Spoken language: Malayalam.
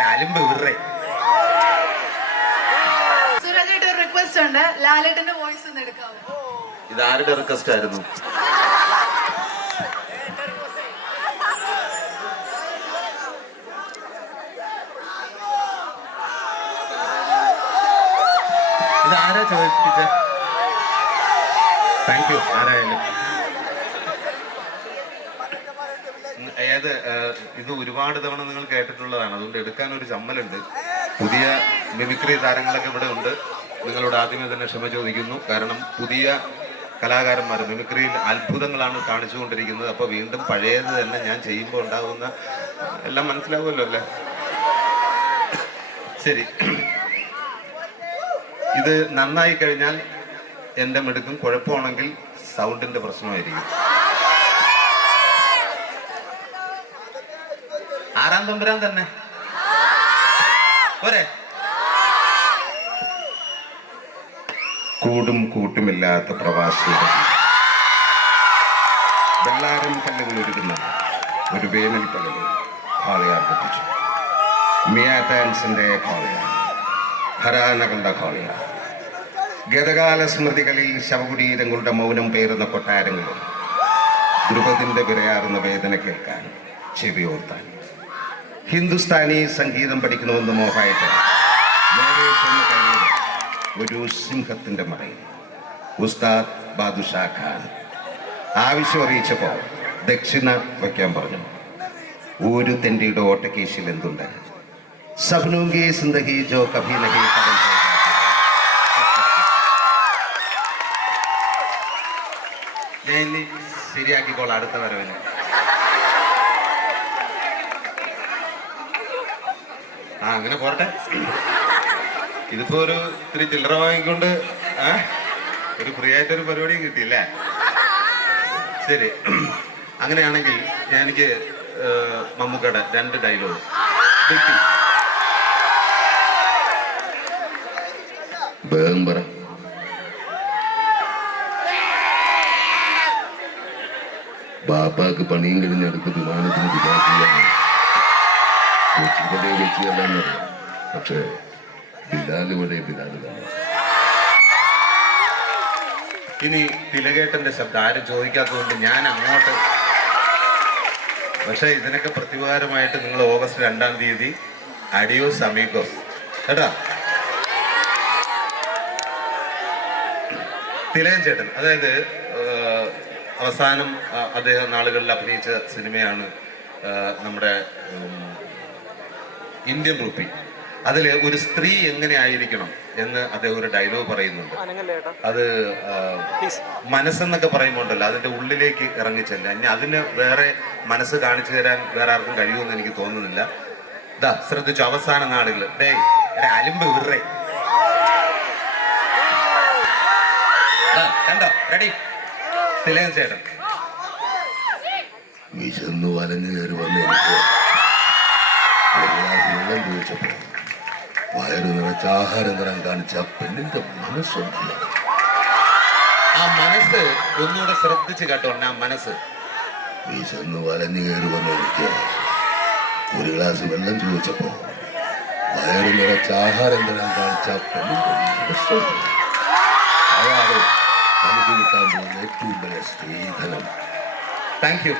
എടാ അലിമ്പ് ഇതാരുടെ റിക്വസ്റ്റ് ഉണ്ട്. ലാലേട്ടന്റെ വോയിസ് ഒന്ന് എടുക്കാവോ? ഇത് ആരുടെ റിക്വസ്റ്റ് ആയിരുന്നു? ഇതാരാ ചോദിപ്പിച്ച താങ്ക് യു ആരായാലും. ഏഹ്, ഇത് ഒരുപാട് തവണ നിങ്ങൾ കേട്ടിട്ടുള്ളതാണ്. അതുകൊണ്ട് എടുക്കാൻ ഒരു ചമ്മലുണ്ട്. പുതിയ മിമിക്രി താരങ്ങളൊക്കെ ഇവിടെ ഉണ്ട്. നിങ്ങളോട് ആദ്യമേ തന്നെ ക്ഷമ ചോദിക്കുന്നു. കാരണം പുതിയ കലാകാരന്മാർ മിമിക്രിയിൽ അത്ഭുതങ്ങളാണ് കാണിച്ചുകൊണ്ടിരിക്കുന്നത്. അപ്പോൾ വീണ്ടും പഴയത് തന്നെ ഞാൻ ചെയ്യുമ്പോൾ ഉണ്ടാകുന്ന എല്ലാം മനസ്സിലാവുമല്ലോ അല്ലേ? ശരി. ഇത് നന്നായി കഴിഞ്ഞാൽ എന്റെ മിടുക്കും കുഴപ്പമാണെങ്കിൽ സൗണ്ടിന്റെ പ്രശ്നമായിരിക്കും. ആറാം തമ്പുരാൻ തന്നെ. പോരെ. കൂടും കൂട്ടുമില്ലാത്ത പ്രവാസികൾ. വെള്ളാരം കല്ലുകൾ ഒരുക്കുന്ന ഒരു വേനൽ പകലിൽ കാളിയാർ പൊട്ടിച്ചു മിയ ടാൻസിന്റെ കാളിയാർ ഹരാനകളുടെ കാളിയാർ. ഗതകാല സ്മൃതികളിൽ ശവകുടീരങ്ങളുടെ മൗനം പേറുന്ന കൊട്ടാരങ്ങളും ദ്രുപതിന്റെ വിരയാറുന്ന വേദന കേൾക്കാൻ ചെവിയോർത്താൻ. ഹിന്ദുസ്ഥാനി സംഗീതം പഠിക്കണമെന്ന് മോഹായിട്ട് ഒരു സിംഹത്തിന്റെ മറയിൽ ഉസ്താദ് ബാദുഷാ ഖാൻ ആവശ്യം അറിയിച്ചപ്പോൾ ദക്ഷിണ വയ്ക്കാൻ പറഞ്ഞു. ഒരു തെണ്ടിയുടെ ഓട്ടക്കേശിൽ എന്തുണ്ട്? ജോ ശരിയാക്കിക്കോളാം അടുത്ത വരവിന്. ആ അങ്ങനെ പോരട്ടെ. ഇതിപ്പോ ഒരു ഇത്തിരി ചില്ലറ വാങ്ങിക്കൊണ്ട് ഒരു ഫ്രീ ആയിട്ട് ഒരു പരിപാടിയും കിട്ടിയില്ലേ? ശരി. അങ്ങനെയാണെങ്കിൽ ഞാൻ എനിക്ക് മമ്മൂക്കയുടെ രണ്ട് ഡയലോഗ് വേഗം പറ. ബാപ്പാക്ക് പണിയും കഴിഞ്ഞെടുത്ത് വിമാനത്തിന് പക്ഷേ ഇവിടെ ഇനി തിലകേട്ടന്റെ ശബ്ദം ആരും ചോദിക്കാത്തതുകൊണ്ട് ഞാൻ അങ്ങോട്ട്. പക്ഷേ ഇതിനൊക്കെ പ്രതികാരമായിട്ട് നിങ്ങൾ ഓഗസ്റ്റ് രണ്ടാം തീയതി അഡിയോസ് അമീഗോസ് കേട്ടാ? തിലകൻ ചേട്ടൻ അതായത് അവസാനം അദ്ദേഹം നാളുകളിൽ അഭിനയിച്ച സിനിമയാണ് നമ്മുടെ ഇന്ത്യൻ റുപ്പി അതിൽ ഒരു സ്ത്രീ എങ്ങനെ ആയിരിക്കണം എന്ന് അദ്ദേഹം ഒരു ഡയലോഗ് പറയുന്നുണ്ട്. അത് മനസ്സെന്നൊക്കെ പറയുമ്പോൾ ഉണ്ടല്ലോ അതിന്റെ ഉള്ളിലേക്ക് ഇറങ്ങിച്ചല്ല ഇനി അതിന് വേറെ മനസ്സ് കാണിച്ചു തരാൻ വേറെ ആർക്കും കഴിയുമെന്ന് എനിക്ക് തോന്നുന്നില്ല. ദാ ശ്രദ്ധിച്ചു അവസാന നാളുകൾ ഡേ അലിമ്പ് വിറേ ദാ, കണ്ടോ? റെഡി തിലകൻ ചേട്ടൻ. വിശന്നു വലഞ്ഞു കയറി വന്ന് എനിക്ക് വയറ് നിറച്ച ആഹാരം തരാൻ കാണിച്ച ആ പെണ്ണിന്റെ മനസ്സ് ആ മനസ്സ് ഒന്നുകൂടെ ശ്രദ്ധിച്ച് കേട്ടോ ആ മനസ്സ്. വിശന്ന് വലഞ്ഞു കയറി വന്ന് എനിക്ക് ഒരു ഗ്ലാസ് വെള്ളം ചോദിച്ചപ്പോ വയറ് നിറച്ച ആഹാരം തരാൻ കാണിച്ച ആ പെണ്ണിന്റെ മനസ്സ് അതാണ് കിട്ടാൻ പോകുന്ന ഏറ്റവും വലിയ സ്ത്രീധനം. Thank you